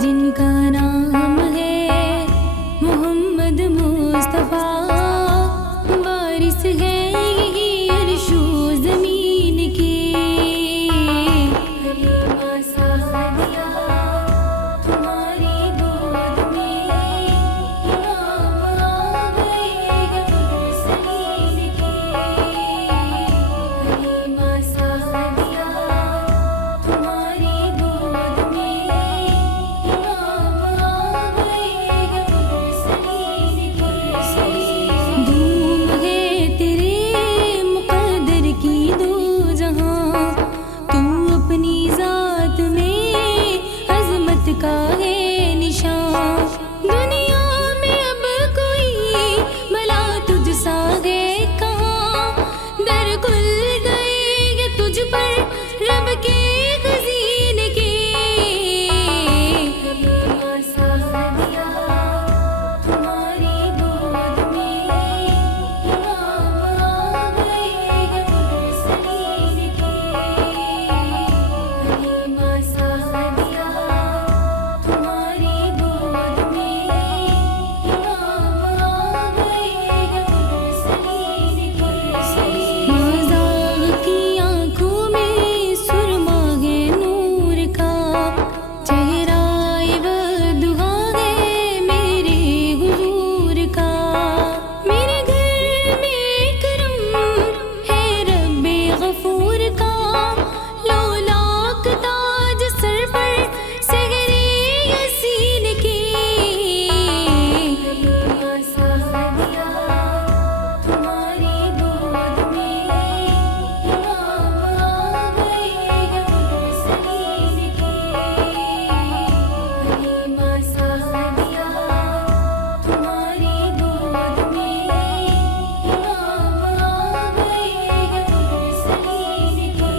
जिनका नाम है मोहम्मद मुस्तफा, वारिस है यही अर्शो ज़मीन के। हलीमा सादिया तुम्हारी गोद में इमाम आ गए मुरसलीन के। हलीमा सादिया तुम्हारी गोद में इमाम आ गए मुरसलीन के। धूम है तेरे मुक़द्दर की दो जहां, तू अपनी ज़ात में अज़मत का है निशान। दुनिया में अब कोई भला तुझ सा है कहाँ, दर खुल गए तुझ पर रब के खज़ीने के। हलीमा सादिया तुम्हारी गोद में इमाम आ गए मुरसलीन के। हलीमा सादिया तुम्हारी गोद में इमाम आ गए मुरसलीन के। मज़ाक़ की आँखों में सुरमा है नूर का, चेहरा वदुहा है मेरे हुजूर का। मेरे घर में करम है रब्बे गफूर का, लो लाख ताज सर पर सहरे यसीन के। हलीमा सादिया तुम्हारी गोद में इमाम आ गए मुरसलीन के। हलीमा सादिया तुम्हारी गोद में इमाम आ गए मुरसलीन के।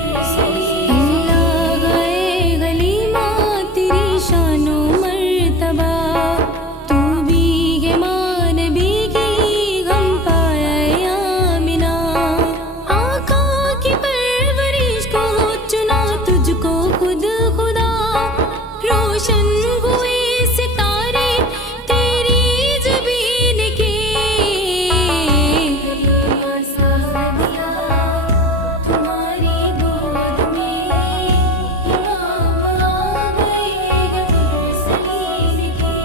अल्लाह गए हलीमा तेरी शानो मर्तबा, तू भी है मानवी की गम पाया आमिना। आका की परवरिश को चुना तुझको खुद खुदा, रोशन हुए सितारे तेरी ज़बीन के। हलीमा सादिया तुम्हारी गोद में इमाम आ गए मुरसलीन के।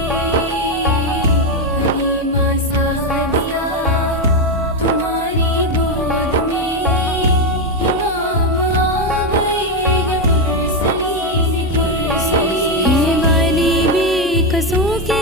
हलीमा सादिया तुम्हारी गोद में इमाम आ गए मुरसलीन के। हे वाली बेकसों के